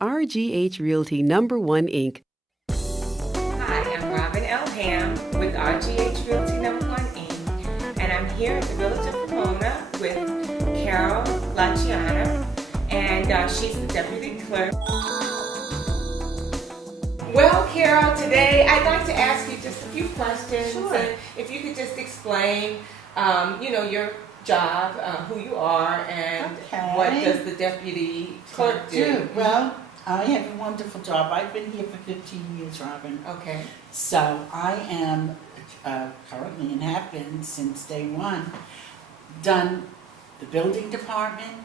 RGH Realty #1 Inc. Hi, I'm Robin L. Ham with RGH Realty #1 Inc. And I'm here at the Village of Pomona with Carol Laciana, and she's the Deputy Clerk. Well, Carol, today I'd like to ask you just a few questions. Sure. And if you could just explain, your job, who you are, and Okay. what does the Deputy Clerk do? Well, I have a wonderful job. I've been here for 15 years, Robin. Okay. So I am currently and have been since day one, done the building department,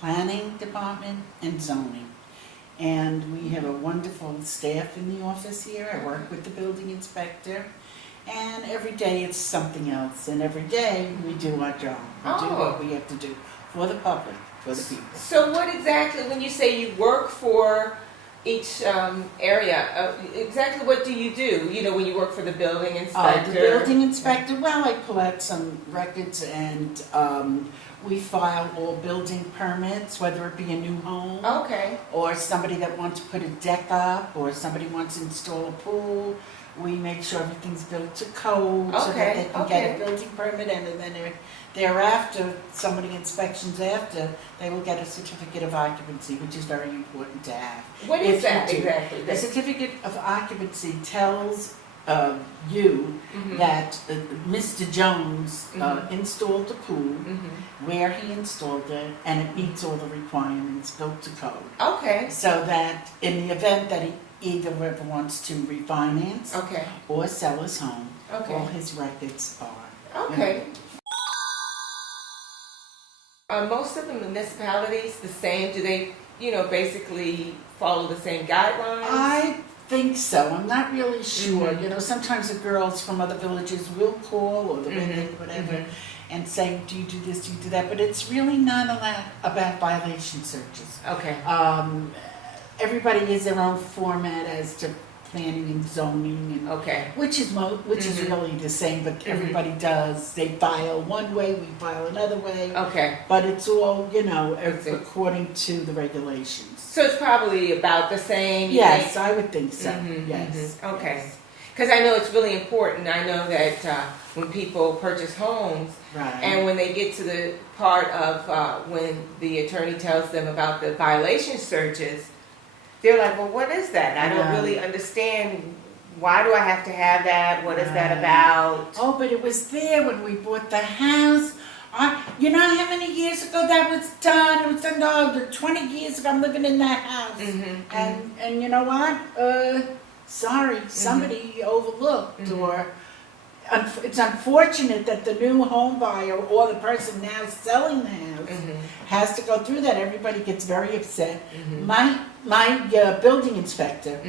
planning department, and zoning. And we have a wonderful staff in the office here. I work with the building inspector. And every day it's something else. And every day we do our job. We do what we have to do for the public, for the people. So what exactly, when you say you work for each area, exactly what do you do? You know, when you work for the building inspector? The building inspector, well, I pull out some records and we file all building permits, whether it be a new home Okay. or somebody that wants to put a deck up or somebody wants to install a pool. We make sure everything's built to code so that they can get a building permit, and then thereafter, so many inspections after, they will get a certificate of occupancy, which is very important to have. What is that exactly? The certificate of occupancy tells you that Mr. Jones installed the pool, where he installed it, and it meets all the requirements built to code. Okay. So that in the event that he either ever wants to refinance Okay. or sell his home, Okay. all his records are. Okay. Are most of the municipalities the same? Do they, basically follow the same guidelines? I think so. I'm not really sure. Sometimes the girls from other villages will call or the women, whatever, and say, do you do this, do you do that? But it's really not about violation searches. Okay. Everybody has their own format as to planning and zoning, and Okay. which is really the same, but everybody does. They file one way, we file another way. Okay. But it's all, according to the regulations. So it's probably about the same? you Yes, think? I would think so. Yes. Okay. Yes. Because I know it's really important. I know that when people purchase homes, Right. and when they get to the part of when the attorney tells them about the violation searches, they're like, well, what is that? I don't really understand. Why do I have to have that? What is that about? Oh, but it was there when we bought the house. You know how many years ago that was done? It was done 20 years ago. I'm living in that house. And you know what? Sorry, somebody overlooked or... It's unfortunate that the new home buyer or the person now selling the house has to go through that. Everybody gets very upset. My building inspector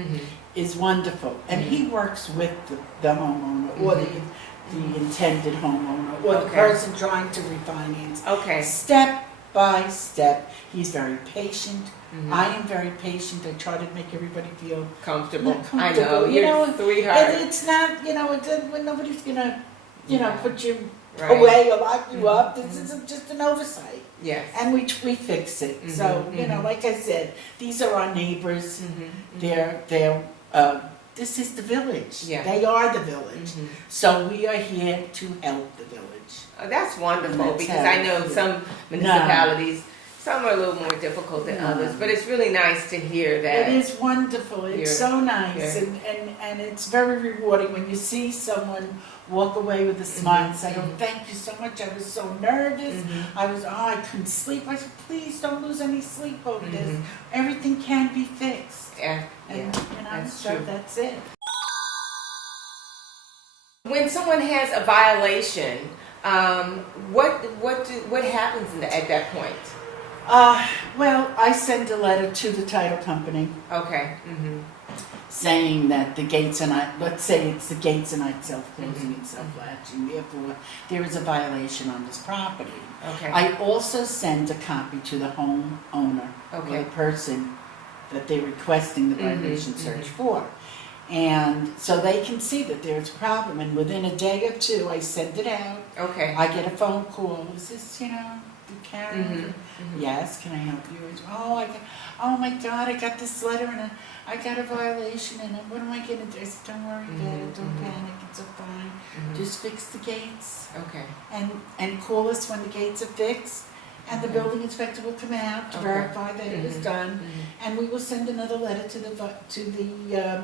is wonderful, and he works with the homeowner or the intended homeowner or the person trying to refinance. Okay. Step by step. He's very patient. I am very patient. I try to make everybody feel Comfortable. comfortable. I know. You're a sweetheart. It's not, nobody's gonna, put you Right. away or lock you up. This is just an oversight. Yes. And we fix it. So, like I said, these are our neighbors. They're this is the village. Yeah. They are the village. So we are here to help the village. That's wonderful, That's because how I know it is. some municipalities, some are a little more difficult than others, but it's really nice to hear that. It is wonderful. It's so nice, yeah. and it's very rewarding when you see someone walk away with a smile and say, "Oh, thank you so much. I was so nervous. I couldn't sleep." I said, "Please don't lose any sleep over this. Everything can be fixed." Yeah, And that's so true. that's it. When someone has a violation, what happens at that point? Well, I send a letter to the title company Okay. saying that the gates and let's say it's the gates and self-closing and self-latching, therefore there is a violation on this property. Okay. I also send a copy to the homeowner or Okay. the person that they're requesting the violation search for. And so they can see that there's a problem, and within a day or two I send it out. Okay. I get a phone call. Is this, Karen. Yes, can I help you? Oh my God, I got this letter and I got a violation and what am I gonna do? I said, don't worry about it, don't panic, it's all fine. Just fix the gates Okay. and call us when the gates are fixed. And the Okay. building inspector will come out to Okay. verify that it was done. And we will send another letter to the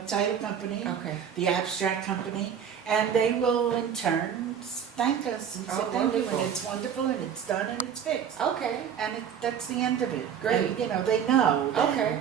title company, Okay. the abstract company, and they will in turn thank us and say Oh, thank you, wonderful. and it's wonderful, and it's done, and it's fixed. Okay. And that's the end of it. Great. And, they know that, Okay.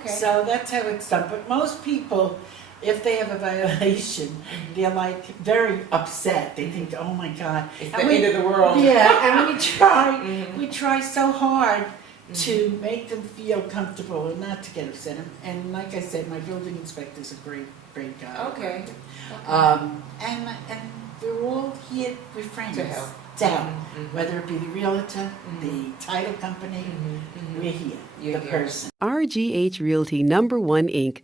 Okay. So that's how it's done. But most people, if they have a violation, they're like very upset. They think, oh my God. It's the And we- end of the world. Yeah, and Mhm. we try so hard to make them feel comfortable and not to get upset. And like I said, my building inspector's a great guy. Okay. And we're all here with friends. To help. To help. Mhm. Whether it be the realtor, the title company, we're here, You're the here. person. RGH Realty #1 Inc.